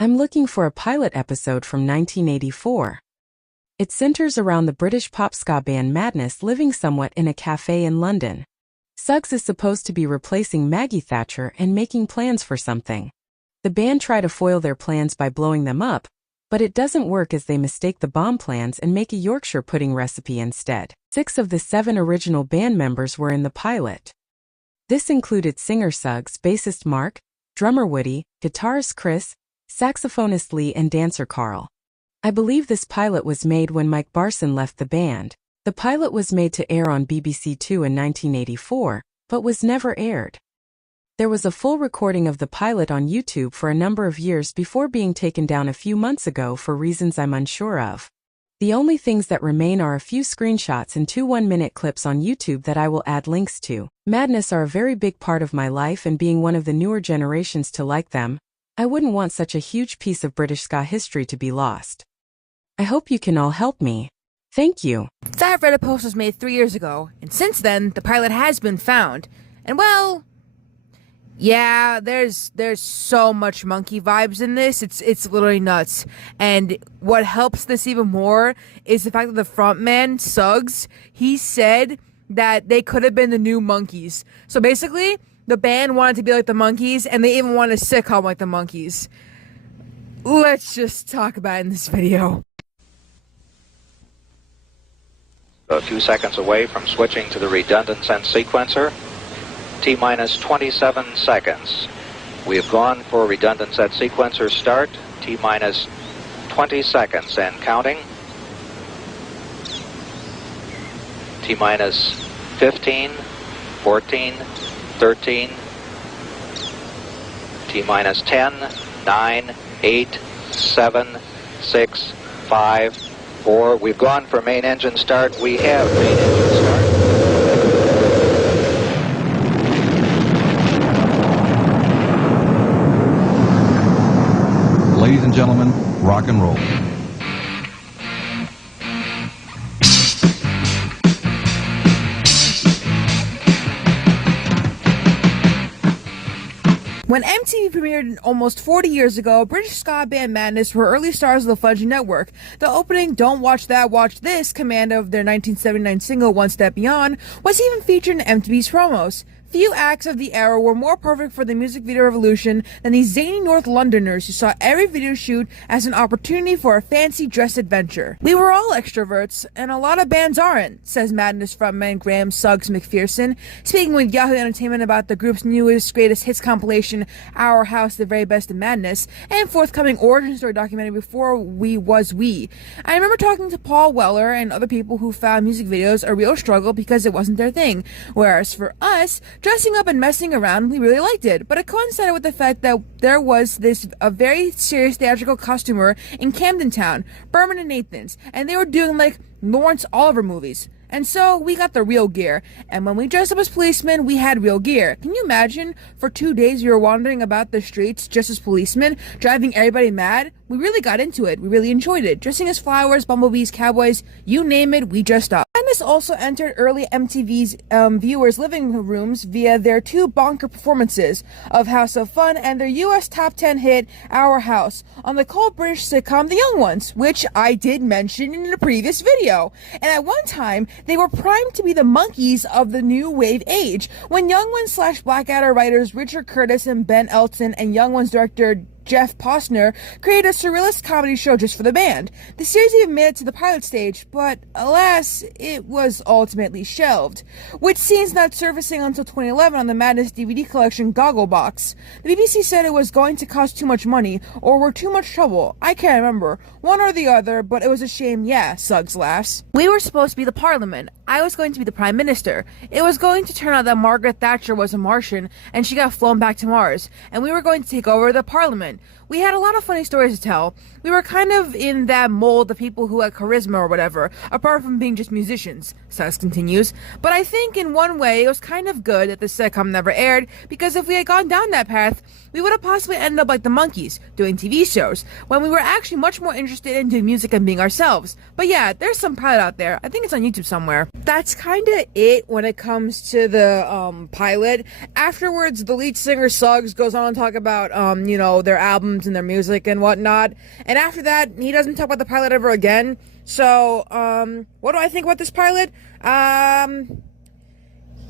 I'm looking for a pilot episode from 1984. It centers around the British pop ska band Madness living somewhat in a cafe in London. Suggs is supposed to be replacing Maggie Thatcher and making plans for something. The band try to foil their plans by blowing them up, but it doesn't work as they mistake the bomb plans and make a Yorkshire pudding recipe instead. 6 of the 7 original band members were in the pilot. This included singer Suggs, bassist Mark, drummer Woody, guitarist Chris, saxophonist Lee and dancer Carl. I believe this pilot was made when Mike Barson left the band. The pilot was made to air on BBC Two in 1984, but was never aired. There was a full recording of the pilot on YouTube for a number of years before being taken down a few months ago for reasons I'm unsure of. The only things that remain are a few screenshots and 2 one-minute clips on YouTube that I will add links to. Madness are a very big part of my life, and being one of the newer generations to like them, I wouldn't want such a huge piece of British ska history to be lost. I hope you can all help me. Thank you. That Reddit post was made 3 years ago, and since then, the pilot has been found. And well, yeah, there's so much monkey vibes in this. It's literally nuts. And what helps this even more is the fact that the frontman, Suggs, he said that they could have been the new Monkees. So basically, the band wanted to be like the Monkees, and they even wanted a sitcom like the Monkees. Let's just talk about it in this video. A few seconds away from switching to the redundant sense sequencer. T-minus 27 seconds. We have gone for redundant set sequencer start. T-minus 20 seconds and counting. T-minus 15, 14, 13, T-minus 10, 9, 8, 7, 6, 5, 4. We've gone for main engine start. We have main engine start. Ladies and gentlemen, rock and roll. When MTV premiered almost 40 years ago, British Ska band Madness were early stars of the Fudge Network. The opening "Don't Watch That, Watch This" command of their 1979 single One Step Beyond was even featured in MTV's promos. Few acts of the era were more perfect for the music video revolution than these zany North Londoners who saw every video shoot as an opportunity for a fancy dress adventure. We were all extroverts, and a lot of bands aren't, says Madness frontman Graham Suggs McPherson, speaking with Yahoo Entertainment about the group's newest greatest hits compilation, Our House, The Very Best of Madness, and forthcoming origin story documentary Before We Was We. I remember talking to Paul Weller and other people who found music videos a real struggle because it wasn't their thing, whereas for us, dressing up and messing around, we really liked it, but it coincided with the fact that there was a very serious theatrical costumer in Camden Town, Berman and Nathan's, and they were doing like Lawrence Oliver movies. And so we got the real gear, and when we dressed up as policemen, we had real gear. Can you imagine? For 2 days we were wandering about the streets just as policemen, driving everybody mad? We really got into it. We really enjoyed it. Dressing as flowers, bumblebees, cowboys, you name it, we dressed up. Madness also entered early MTV's viewers' living rooms via their 2 bonker performances of House of Fun and their US top 10 hit, Our House, on the cult British sitcom The Young Ones, which I did mention in a previous video. And at one time, they were primed to be the Monkees of the new wave age, when Young Ones / Blackadder writers Richard Curtis and Ben Elton and Young Ones director Jeff Posner created a surrealist comedy show just for the band. The series even made it to the pilot stage, but alas, it was ultimately shelved, with scenes not surfacing until 2011 on the Madness DVD collection Gogglebox. The BBC said it was going to cost too much money, or were too much trouble. I can't remember, one or the other, but it was a shame, yeah, Suggs laughs. We were supposed to be the Parliament. I was going to be the Prime Minister. It was going to turn out that Margaret Thatcher was a Martian, and she got flown back to Mars, and we were going to take over the Parliament. We had a lot of funny stories to tell. We were kind of in that mold of people who had charisma or whatever, apart from being just musicians, Suggs continues. But I think in one way it was kind of good that the sitcom never aired, because if we had gone down that path, we would have possibly ended up like the Monkees, doing TV shows, when we were actually much more interested in doing music and being ourselves. But yeah, there's some pilot out there. I think it's on YouTube somewhere. That's kind of it when it comes to the pilot. Afterwards, the lead singer Suggs goes on to talk about, their albums and their music and whatnot. And after that, he doesn't talk about the pilot ever again. So, what do I think about this pilot?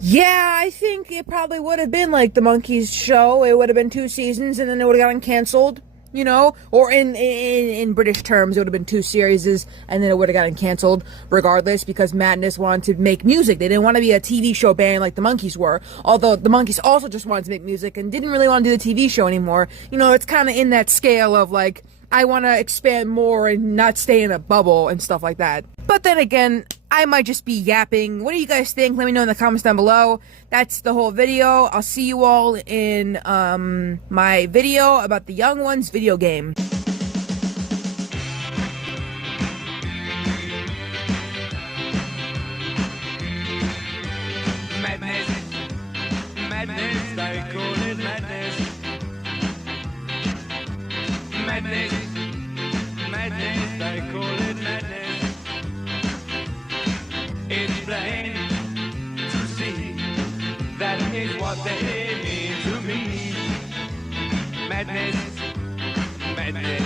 Yeah, I think it probably would have been like the Monkees show. It would have been 2 seasons and then it would have gotten canceled, you know? Or in British terms, it would have been 2 series and then it would have gotten canceled regardless, because Madness wanted to make music. They didn't want to be a TV show band like the Monkees were. Although the Monkees also just wanted to make music and didn't really want to do the TV show anymore. You know, it's kind of in that scale of like, I want to expand more and not stay in a bubble and stuff like that. But then again, I might just be yapping. What do you guys think? Let me know in the comments down below. That's the whole video. I'll see you all in my video about the Young Ones video game. Madness, madness, I call it madness. Madness, madness, I call it madness. It's plain to see that is what they mean to me. Madness, madness.